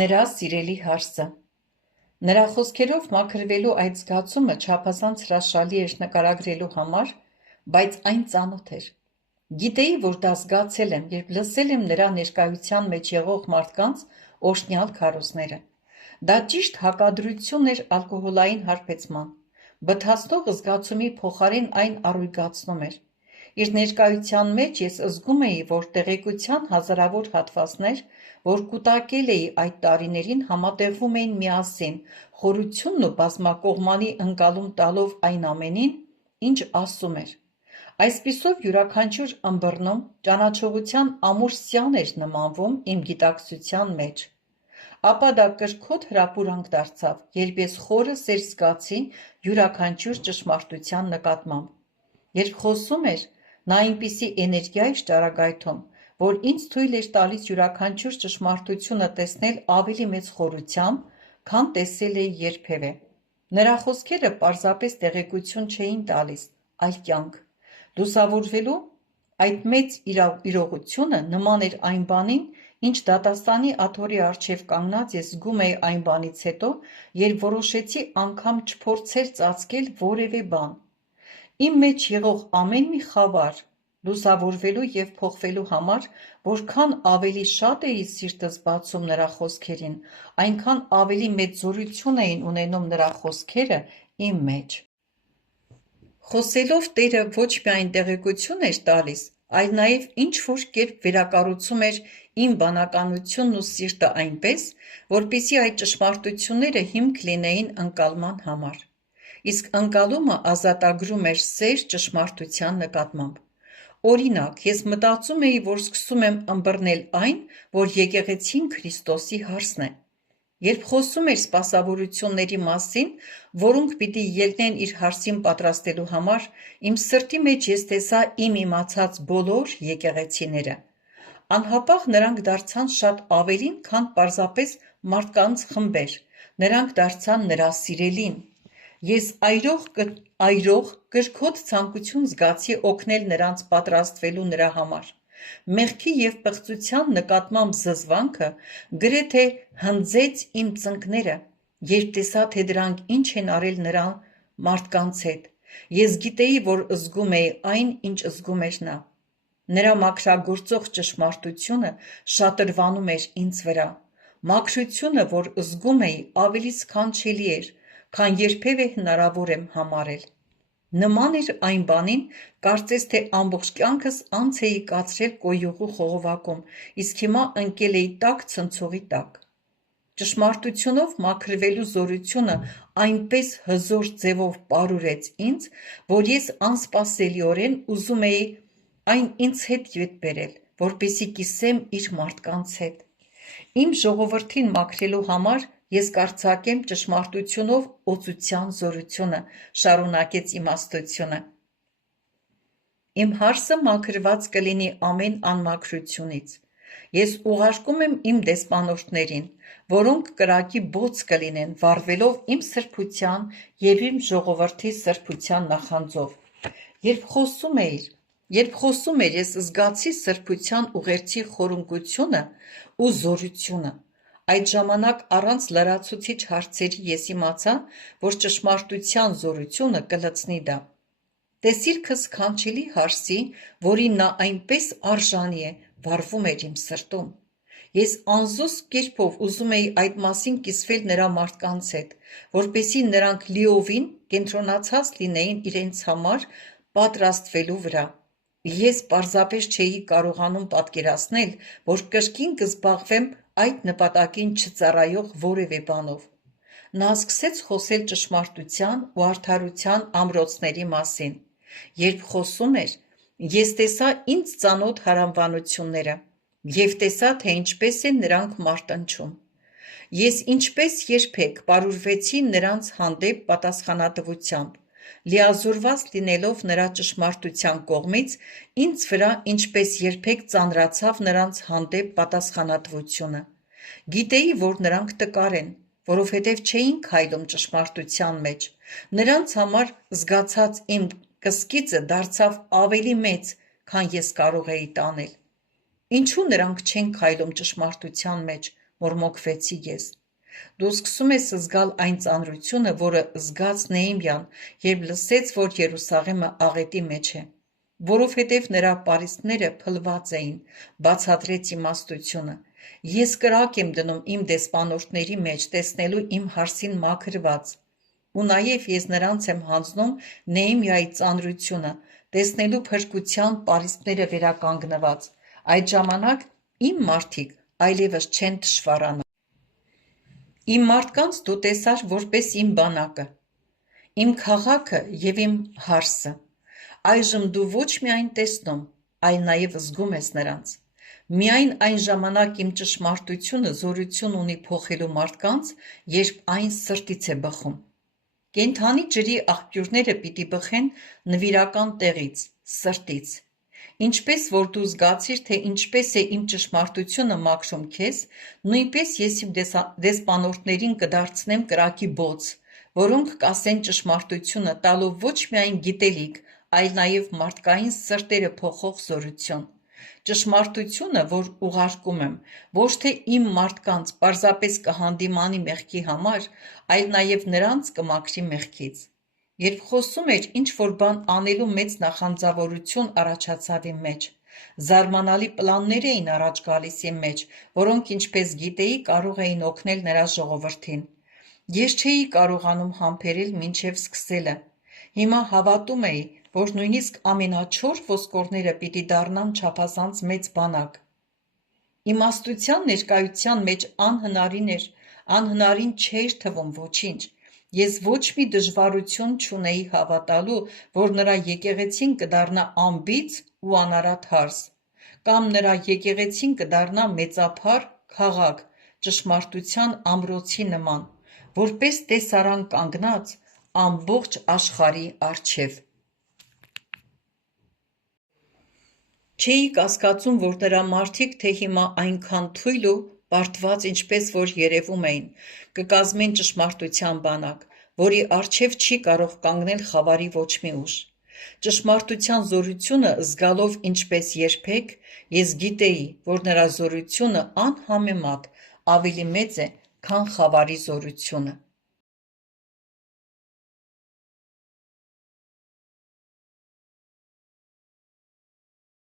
Նրա սիրելի հարսը։ Նրա խոսքերով մաքրվելու այդ զգացումը չափազանց հրաշալի էր նկարագրելու համար, բայց այն ծանոթ էր։ Գիտեի, որ դա զգացել եմ, երբ լսել եմ նրա ներկայության մեջ եղող մարդկանց օրհնյալ քարոզները։ Դա ճիշտ հակադրություն էր ալկոհոլային հարբեցման։ Բթացնող զգացումի փոխարեն այն առույգացնում էր։ Իր ներկայության մեջ ես զգում էի, որ տեղեկության հազարավոր հատվածներ, որ կուտակել էի այդ տարիներին, համատեղվում էին միասին, խորությունն ու բազմակողմանի ընկալում տալով այն ամենին, ինչ ասում էր։ Այսպիսով յուրաքանչյուր ըմբռնում ճանաչողության ամուր սյան էր նմանվում իմ գիտակցության մեջ։ Ապա դա կրքոտ հրապուրանք դարձավ, երբ ես խորը սեր զգացի յուրաքանչյուր ճշմարտության նկատմամբ։ Երբ խոսում էր, նա այնպիսի էներգիա էր ճառագայթում, որ ինձ թույլ էր տալիս յուրաքանչյուր ճշմարտությունը տեսնել ավելի մեծ խորությամբ, քան տեսել էի երբևէ։ Նրա խոսքերը պարզապես տեղեկություն չէին տալիս, այլ կյանք։ Լուսավորվելու այդ մեծ իրողությունը նման էր այն բանին, ինչ դատաստանի աթոռի առջև կանգնած ես զգում էի այն բանից հետո, երբ որոշեցի անգամ չփորձել ծածկել որևէ բան։ Իմ մեջ եղող ամեն մի խավար լուսավորվելու և փոխվելու համար, որքան ավելի շատ էի սիրտս բացում նրա խոսքերին, այնքան ավելի մեծ զորություն էին ունենում նրա խոսքերը իմ մեջ։ Խոսելով Տերը ոչ միայն տեղեկություն էր տալիս, այլ նաև ինչ-որ կերպ վերակառուցում էր իմ բանականությունն ու սիրտը այնպես, որպեսզի այդ ճշմարտությունները հիմք լինեին ընկալման համար։ Իսկ ընկալումը ազատագրում էր սեր ճշմարտության նկատմամբ։ Օրինակ, ես մտածում էի, որ սկսում եմ ըմբռնել այն, որ եկեղեցին Քրիստոսի հարսն է։ Երբ խոսում էր սպասավորությունների մասին, որոնք պիտի ելնեն իր հարսին պատրաստելու համար, իմ սրտի մեջ ես տեսա իմ իմացած բոլոր եկեղեցիները։ Անհապաղ նրանք դարձան շատ ավելին, քան պարզապես մարդկանց խմբեր, նրանք դարձան նրա սիրելին։ Ես այրող կրքոտ ցանկություն զգացի օգնել նրանց պատրաստվելու նրա համար։ Մեղքի և պղծության նկատմամբ զզվանքը գրեթե հնձեց իմ ծնկները, երբ տեսա, թե դրանք ինչ են արել նրա մարդկանց հետ։ Ես գիտեի, որ զգում էի այն, ինչ զգում էր նա։ Նրա մաքրագործող ճշմարտությունը շատրվանում էր ինձ վրա։ Մաքրությունը, որ զգում էի, ավելի սքանչելի էր, քան երբևէ հնարավոր եմ համարել։ Նման էր այն բանին, կարծես թե ամբողջ կյանքս անց էի կացրել կոյուղու խողովակում, իսկ հիմա ընկել էի տաք ցնցողի տակ։ Ճշմարտությունով մաքրվելու զորությունը այնպես հզոր ձևով պարուրեց ինձ, որ ես անսպասելիորեն ուզում էի այն ինձ հետ բերել, որպեսզի կիսեմ իր մարդկանց հետ։ Իմ ժողովրդին մաքրելու համար ես կարձակեմ ճշմարտությունով օծության զորությունը, շարունակեց իմաստությունը։ Իմ հարսը մաքրված կլինի ամեն անմաքրությունից։ Ես ուղարկում եմ իմ դեսպանորդներին, որոնք կրակի բոծ կլինեն, վարվելով իմ սրբության և իմ ժողովրդի սրբության նախանձով։ Երբ խոսում էր, ես զգացի սրբության ուղերձի խորունկությունը ու զորությունը։ Այդ ժամանակ առանց լրացուցիչ հարցերի ես իմացա, որ ճշմարտության զորությունը կլցնի դա։ Տեսիլքը սքանչելի հարսի, որին նա այնպես արժանի է, վառվում էր իմ սրտում։ Ես անզուսպ կերպով ուզում էի այդ մասին կիսվել նրա մարդկանց հետ, որպեսզի նրանք լիովին կենտրոնացած լինեին իրենց համար պատրաստվելու վրա։ Ես պարզապես չէի կարողանում պատկերացնել, որ կրկին կզբաղվեմ այդ նպատակին չծառայող որևէ բանով։ Նա սկսեց խոսել ճշմարտության ու արդարության ամրոցների մասին։ Երբ խոսում էր, ես տեսա ինձ ծանոթ հարանվանությունները և տեսա, թե ինչպես են նրանք մարտնչում։ Ես ինչպես երբեք պարուրվեցի նրանց հանդեպ պատասխանատվությամբ, լիազորված լինելով նրա ճշմարտության կողմից, ինձ վրա ինչպես երբեք ծանրացավ նրանց հանդեպ պատասխանատվությունը։ Գիտեի, որ նրանք տկար են, որովհետև չէին քայլում ճշմարտության մեջ։ Նրանց համար զգացած իմ կսկիծը դարձավ ավելի մեծ, քան ես կարող էի տանել։ Ինչու նրանք չեն քայլում ճշմարտության մեջ, մորմոքվեցի ես։ Դու սկսում ես զգալ այն ծանրությունը, որը զգաց Նեեմիան, երբ լսեց, որ Երուսաղեմը աղետի մեջ է, որովհետև նրա պարիսպները փլված էին, բացատրեց իմաստությունը։ Ես կրակ եմ դնում իմ դեսպանորդների մեջ, տեսնելու իմ հարսին մաքրված, ու նաև ես նրանց եմ հանձնում Նեեմիայի ծանրությունը, տեսնելու փրկության պարիսպները վերականգնված։ Այդ ժամանակ իմ մարդիկ այլևս չեն թշվառանա։ Իմ մարդկանց դու տեսար որպես իմ բանակը, իմ քաղաքը և իմ հարսը։ Այժմ դու ոչ միայն տեսնում, այլ նաև զգում ես նրանց։ Միայն այն ժամանակ իմ ճշմարտությունը զորություն ունի փոխելու մարդկանց, երբ այն սրտից է բխում։ Կենդանի ջրի աղբյուրները պիտի բխեն նվիրական տեղից, սրտից։ Ինչպես որ դու զգացիր, թե ինչպես է իմ ճշմարտությունը մաքրում քեզ, նույնպես ես իմ դեսպանորդներին կդարձնեմ կրակի բոց, որոնք կասեն ճշմարտությունը, տալով ոչ միայն գիտելիք, այլ նաև մարդկային սրտերը փոխող զորություն։ Ճշմարտությունը, որ ուղարկում եմ, ոչ թե իմ մարդկանց պարզապես կհանդիմանի մեղքի համար, այլ նաև նրանց կմաքրի մեղքից։ Երբ խոսում էր, ինչ-որ բան անելու մեծ նախանձավորություն առաջացավ իմ մեջ։ Զարմանալի պլաններ էին առաջ գալիս իմ մեջ, որոնք, ինչպես գիտեի, կարող էին օգնել նրա ժողովրդին։ Ես չէի կարողանում համբերել մինչև սկսելը։ Հիմա հավատում էի, որ նույնիսկ ամենաչոր ոսկորները պիտի դառնան չափազանց մեծ բանակ։ Իմաստության ներկայության մեջ անհնարին չէր թվում ոչինչ։ Ես ոչ մի դժվարություն չունեի հավատալու, որ նրա եկեղեցին կդառնա անբիծ ու անարատ հարս, կամ նրա եկեղեցին կդառնա մեծափառ քաղաք, ճշմարտության ամրոցի նման, որպես տեսարան կանգնած ամբողջ աշխարհի առջև։ Չէի կասկածում, որ նրա մարդիկ թե հիմա այնքան թույլ ու պարտված, ինչպես որ երևում էին, կկազմեն ճշմարտության բանակ, որի առջև չի կարող կանգնել խավարի ոչ մի ուժ։ Ճշմարտության զորությունը զգալով ինչպես երբեք, ես գիտեի, որ նրա զորությունը անհամեմատ ավելի մեծ է, քան խավարի զորությունը։